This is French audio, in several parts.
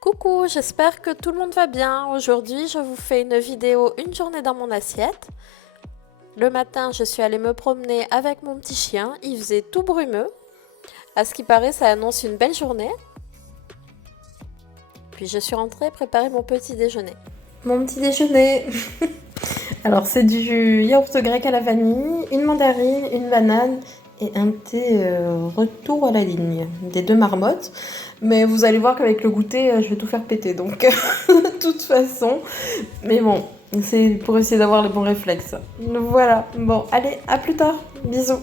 Coucou, j'espère que tout le monde va bien. Aujourd'hui, je vous fais une vidéo une journée dans mon assiette. Le matin, je suis allée me promener avec mon petit chien. Il faisait tout brumeux. À ce qui paraît, ça annonce une belle journée. Puis je suis rentrée préparer mon petit déjeuner. Mon petit déjeuner. Alors, c'est du yaourt grec à la vanille, une mandarine, une banane et un thé retour à la ligne. Des deux marmottes. Mais vous allez voir qu'avec le goûter, je vais tout faire péter. Donc, de toute façon. Mais bon, c'est pour essayer d'avoir les bons réflexes. Voilà. Bon, allez, à plus tard. Bisous.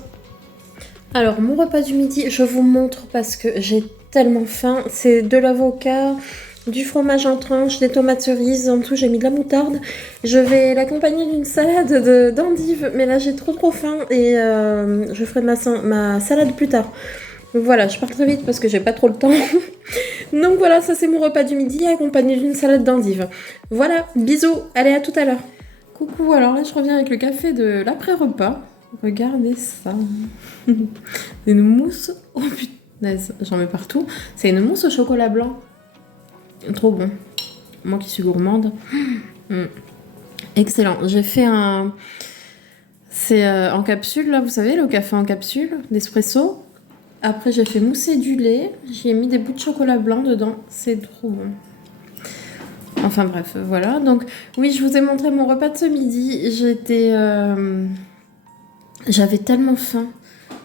Alors, mon repas du midi, je vous montre parce que j'ai tellement faim. C'est de l'avocat, du fromage en tranches, des tomates cerises. En dessous, j'ai mis de la moutarde. Je vais l'accompagner d'une salade d'endives. Mais là, j'ai trop faim et je ferai ma salade plus tard. Voilà, je pars très vite parce que j'ai pas trop le temps. Donc voilà, ça c'est mon repas du midi accompagné d'une salade d'endives. Voilà, bisous, allez à tout à l'heure. Coucou, alors là je reviens avec le café de l'après-repas. Regardez ça. Une mousse, oh punaise, j'en mets partout. C'est une mousse au chocolat blanc. Trop bon. Moi qui suis gourmande. Excellent, j'ai fait un... C'est en capsule là, vous savez, le café en capsule d'espresso. Après, j'ai fait mousser du lait. J'y ai mis des bouts de chocolat blanc dedans. C'est trop bon. Enfin bref, voilà. Donc, oui, je vous ai montré mon repas de ce midi. J'avais tellement faim.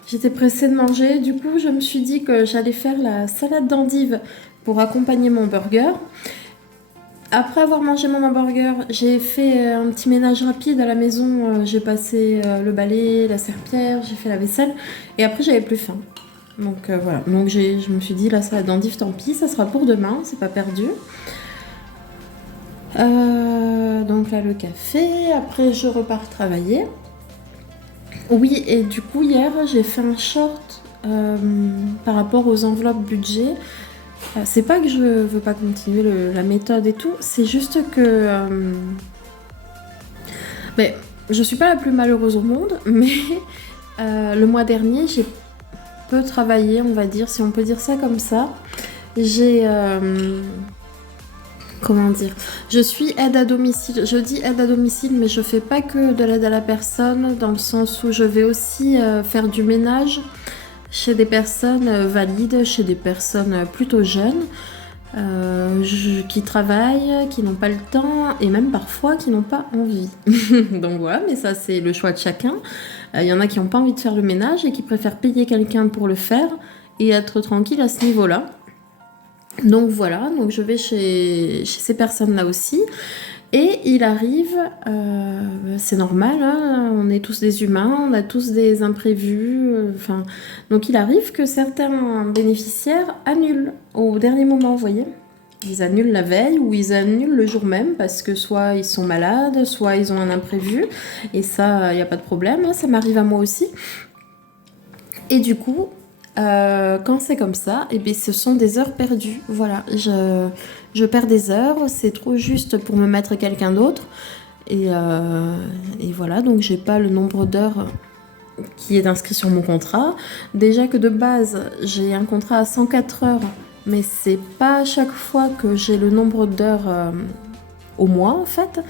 J'étais pressée de manger. Du coup, je me suis dit que j'allais faire la salade d'endives pour accompagner mon burger. Après avoir mangé mon hamburger, j'ai fait un petit ménage rapide à la maison. J'ai passé le balai, la serpillière, j'ai fait la vaisselle. Et après, j'avais plus faim. Donc voilà, donc je me suis dit, la salade d'endives, tant pis, ça sera pour demain, c'est pas perdu. Donc là, le café, après je repars travailler. Oui, et du coup, hier, j'ai fait un short par rapport aux enveloppes budget. C'est pas que je veux pas continuer la méthode et tout, c'est juste que... mais je suis pas la plus malheureuse au monde, mais le mois dernier, j'ai peu travaillé, on va dire, si on peut dire ça comme ça. J'ai... comment dire, je suis aide à domicile. Je dis aide à domicile, mais je fais pas que de l'aide à la personne, dans le sens où je vais aussi faire du ménage chez des personnes valides, chez des personnes plutôt jeunes, qui travaillent, qui n'ont pas le temps, et même parfois qui n'ont pas envie. Donc voilà, mais ça c'est le choix de chacun. Il y en a qui n'ont pas envie de faire le ménage et qui préfèrent payer quelqu'un pour le faire et être tranquille à ce niveau-là. Donc voilà, donc je vais chez ces personnes-là aussi. Et il arrive, c'est normal, hein, on est tous des humains, on a tous des imprévus. Donc il arrive que certains bénéficiaires annulent au dernier moment, vous voyez. Ils annulent la veille ou ils annulent le jour même parce que soit ils sont malades, soit ils ont un imprévu. Et ça, il n'y a pas de problème, hein, ça m'arrive à moi aussi. Et du coup, quand c'est comme ça, eh bien, ce sont des heures perdues. Voilà, je perds des heures, c'est trop juste pour me mettre quelqu'un d'autre. Et voilà, donc j'ai pas le nombre d'heures qui est inscrit sur mon contrat. Déjà que de base, j'ai un contrat à 104 heures, mais c'est pas à chaque fois que j'ai le nombre d'heures au mois en fait.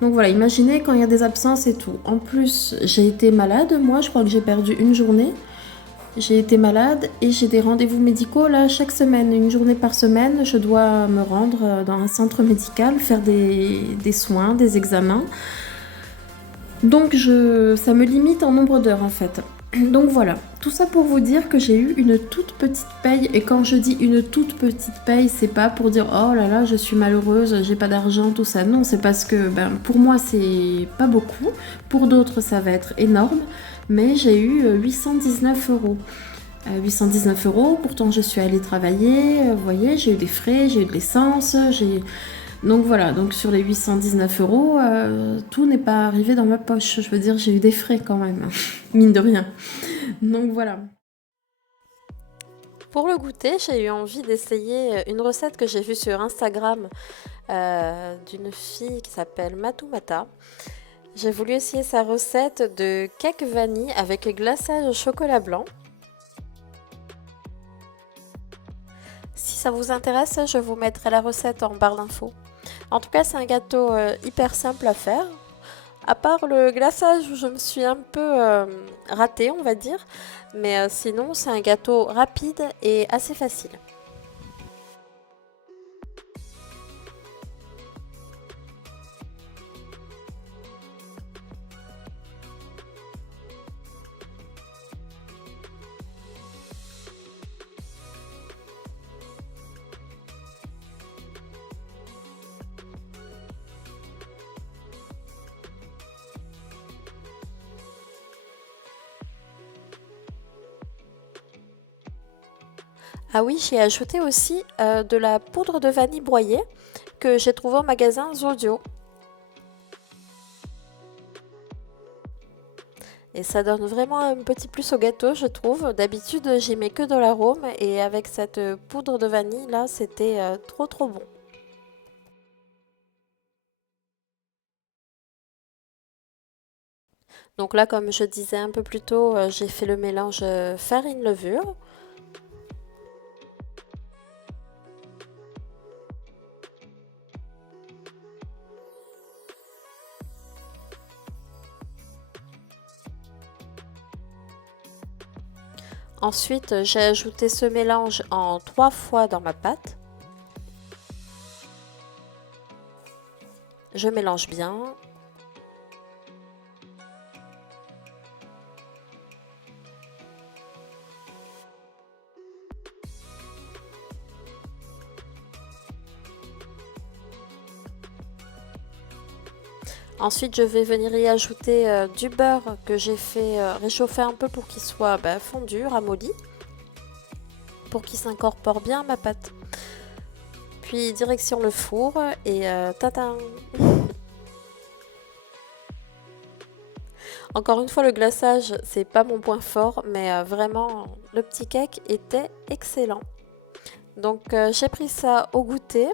Donc voilà, imaginez quand il y a des absences et tout. En plus, j'ai été malade, moi je crois que j'ai perdu une journée. J'ai été malade et j'ai des rendez-vous médicaux là chaque semaine, une journée par semaine. Je dois me rendre dans un centre médical, faire des soins, des examens. Donc ça me limite en nombre d'heures en fait. Donc voilà, tout ça pour vous dire que j'ai eu une toute petite paye. Et quand je dis une toute petite paye, c'est pas pour dire oh là là je suis malheureuse, j'ai pas d'argent, tout ça. Non, c'est parce que pour moi c'est pas beaucoup. Pour d'autres ça va être énorme. Mais j'ai eu 819 euros. 819 euros, pourtant je suis allée travailler, vous voyez, j'ai eu des frais, j'ai eu de l'essence, donc voilà, donc sur les 819 euros, tout n'est pas arrivé dans ma poche, je veux dire, j'ai eu des frais quand même, mine de rien. Donc voilà. Pour le goûter, j'ai eu envie d'essayer une recette que j'ai vue sur Instagram d'une fille qui s'appelle Matoumata. J'ai voulu essayer sa recette de cake vanille avec glaçage au chocolat blanc. Si ça vous intéresse, je vous mettrai la recette en barre d'infos. En tout cas, c'est un gâteau hyper simple à faire. À part le glaçage où je me suis un peu ratée, on va dire. Mais sinon, c'est un gâteau rapide et assez facile. Ah oui, j'ai ajouté aussi de la poudre de vanille broyée que j'ai trouvée au magasin Zodio. Et ça donne vraiment un petit plus au gâteau, je trouve. D'habitude, j'y mets que de l'arôme et avec cette poudre de vanille là, c'était trop bon. Donc là, comme je disais un peu plus tôt, j'ai fait le mélange farine-levure. Ensuite, j'ai ajouté ce mélange en 3 fois dans ma pâte. Je mélange bien. Ensuite, je vais venir y ajouter du beurre que j'ai fait réchauffer un peu pour qu'il soit fondu, ramolli, pour qu'il s'incorpore bien à ma pâte. Puis direction le four et tadam! Encore une fois, le glaçage, c'est pas mon point fort, mais vraiment, le petit cake était excellent. Donc, j'ai pris ça au goûter.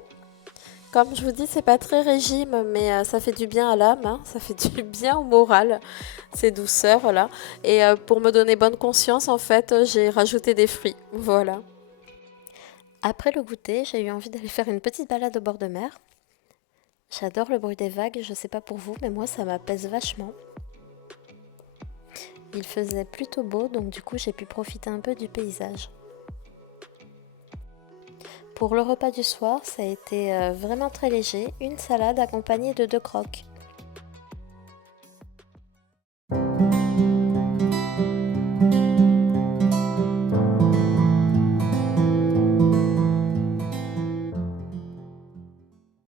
Comme je vous dis, c'est pas très régime, mais ça fait du bien à l'âme, hein, ça fait du bien au moral, ces douceurs là. Et pour me donner bonne conscience, en fait, j'ai rajouté des fruits. Voilà. Après le goûter, j'ai eu envie d'aller faire une petite balade au bord de mer. J'adore le bruit des vagues, je sais pas pour vous, mais moi ça m'apaise vachement. Il faisait plutôt beau, donc du coup j'ai pu profiter un peu du paysage. Pour le repas du soir, ça a été vraiment très léger, une salade accompagnée de 2 croques.